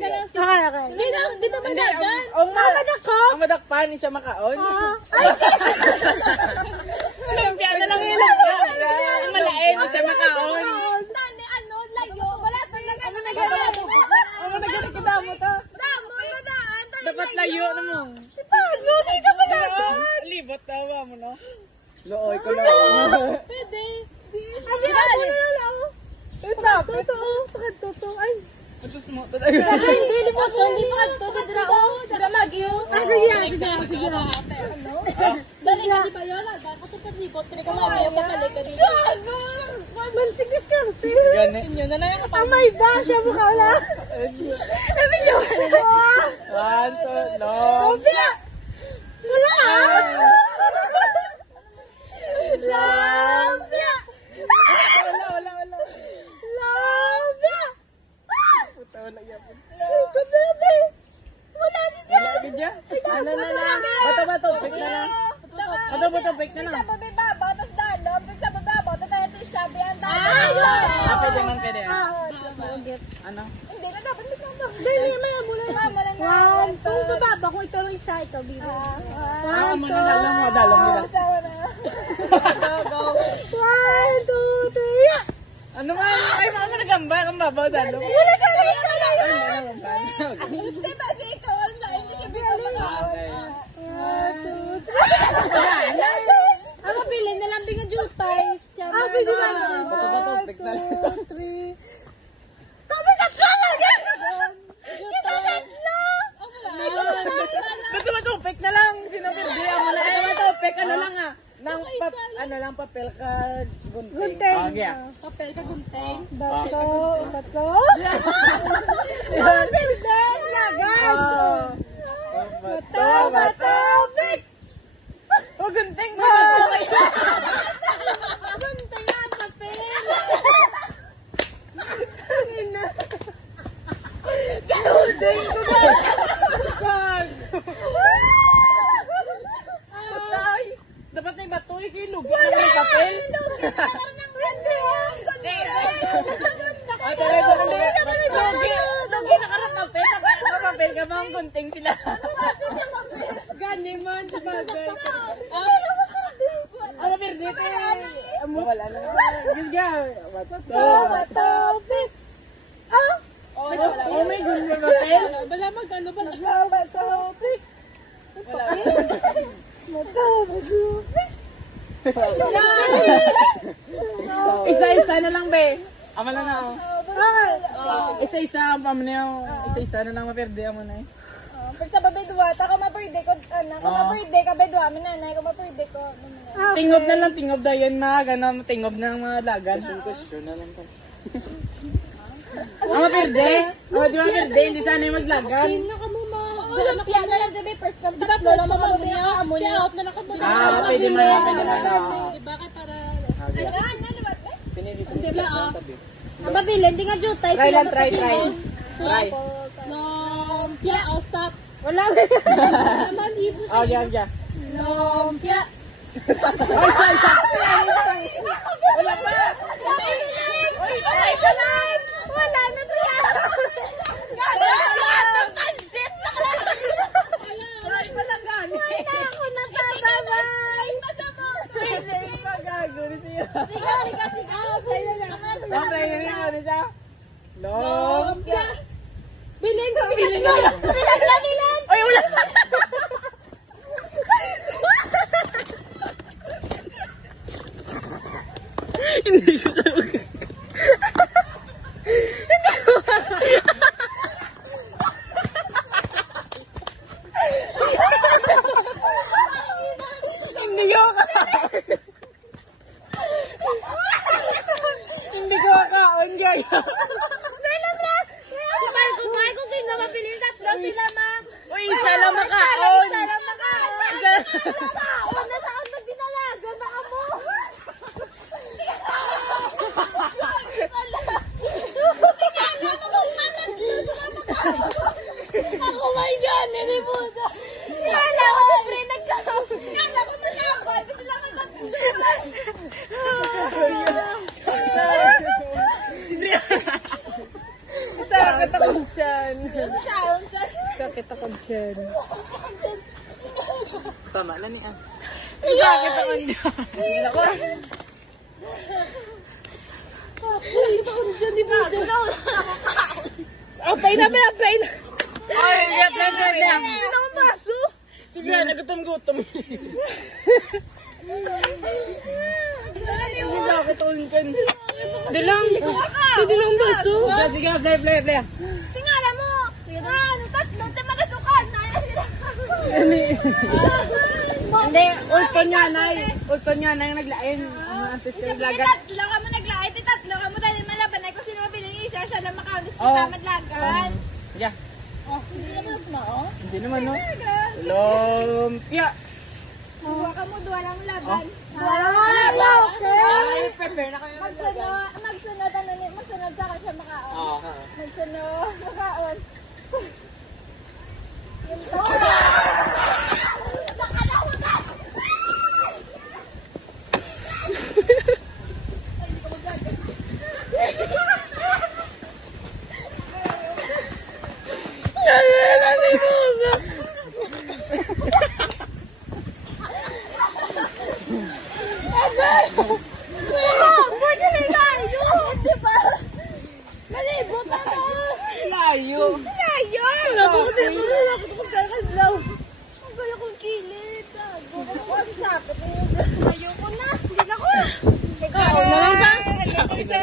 na lang. Nakalakan. Hindi naman dagan. Ang madakpan, hindi siya makaon. Lumpia na lang yun. Ang malain, hindi siya makaon. Tani, ano, layo. Wala pa lang. Ano na Ang nagalit ka mo to. Damo, madaan. Dapat layo na mo. Paano? Dito pa dagan. Libot tawa mo, no? Looy ko lang. Pwede. Hindi na ako nalalaw. Ito. Ay. Atos mo, talaga. Hindi mo to. Hindi mo to. Dara magyo. Sige. Dali ka di ba yun? Ako sa paglibot. Tiri ka magyo. Kapalik ka dito. Mansigis ka. Gani. Inyo na lang yung Ang may dasha mo ka wala. Sabi niyo. One, two, long. Wala. Lampia. Wala. Lampia. Puta, wala yan. Kadabi. Wala din siya. Wala din dyan. Ano na lang. Bato, pick na lang. Bato, pick na lang. Sa bababa, tapos dalom. Pag sa bababa, tapos ito yung shabi. Ang Pwede man, pwede. Ano? Hindi na dapat may kama. Dali, maya muna. One, Kung bababa, kung ito ang isa, ito, bibo. Ako mo na dalam nila. Sawa na. Go. 1, 2, 3. Ano man? Ay, mama nagambal. Ang babaw dalam. Wala ka rin. Hindi ba si ikaw? Wala, hindi siya pinapakaon. 1, 2, 3. Ang mapili na lang bingang jutay. Ah, pwede na. Bato, pick na lang. 1, 2, 3. Tapos na ka lang! Ito tatlo! Bato, pick na lang. Sinapindi mo na. Bato, pick ano lang ah. Ano lang, papel ka gunting. Gunting. Okay. Kapel ka gunteng. Bato. Gunting! Lagan! Bato! Pick! Oh, gunting mo. Gunting nga ang papel! Gunting ko ba? Ay, dapat may batoy kay lugi na may papel. Lugi na karang papel. Papel ka mga gunting sila. Gani man sa bagay. Ano, Perdito? Wala na. Gisga. Bato! Pick! Ah! Oh, may gunting papel. Bala mag-ano ba? Bato! Pick! Bato! Isa-isa na lang, be. Ama na na. Okay. Isa-isa ang paminaw. Isa-isa na lang maperde mo na eh. Pag sa babay duwa, ta ka ma-birthday ko, anak, ka ma-birthday ka, bay duwa, minanay ko ma-birthday ko. Tingob na lang, tingob na yan mga ganun. Tingob na ng mga lagan. Sure na lang. Ang maperde? Oh, di ba maperde? Hindi sana yung maglagan. Sino ka mo ma? Lumpia na lang, diba? First come, diba? Lola mo malumpia, amunya out na lang ka muna. Pwede mo na, pwede mo na. Diba ka para... Diba? Diba, ah? Ang mapili, hindi nga jutay. Try lang, try. Try. Lumpia, oh, stop. Wala. Naman, ibon. Oh, diyan. Lumpia. Ay, isa. Wala pa. Ay, kalan! Wala na siya! Pansit na ka lang! Ay, wala gani. Wala ako natababay! Pwede pa gagawin niya. Siga, sa'yo lang. Okay, yun yung isa. Lumpia. Bilhin ko! Bilhin! Ay, wala. Hindi ko Hindi ko Hindi ko kakaon, gaya. Meron na! Sabay ko nga kung sino mapili tatlo sila ma! Uy, isa lang makaon. Isa lang makaon! Isa. Makaon na saan na dinalaga na amo! Ako may gani ni Buda. Kala ko na pre nagkaroon! Kala ko malabay! Kasi lang Isa. Sakit ako dyan. Sound, Sakit ako dyan. Tama na niya. Sakit ako Ako. dyan, di ba? Play na. Ay, play na. Hindi na maso. Sige, nagutom-gutom. Hindi sakit ako dyan. Di lang. Hindi lang baso. Sige, play. tingala mo. Ano, tatlo, timagasukan. Hindi, ulton nga, Nay. Ulton nga, Nay, naglain. Ang antis ko yung lagat. Tatlo ka mo naglait, tatlo ka mo dahil malaban ay kung sino mabiling isa, siya lang makaulis Oo. sa madlagan. Yeah. Hindi naman mo. Hindi naman, no? Lumpia. Duwa ka mo, duwa lang laban. Ay, prepare na kayo. Magsunod, magsunod sa siya makaon. Oo. Magsunod, makaon. Yung Layo. Ang gala kong kilid. Ang sakit na yun. Ayoko na. Hindi na ko. Ikaw na lang ba? Sa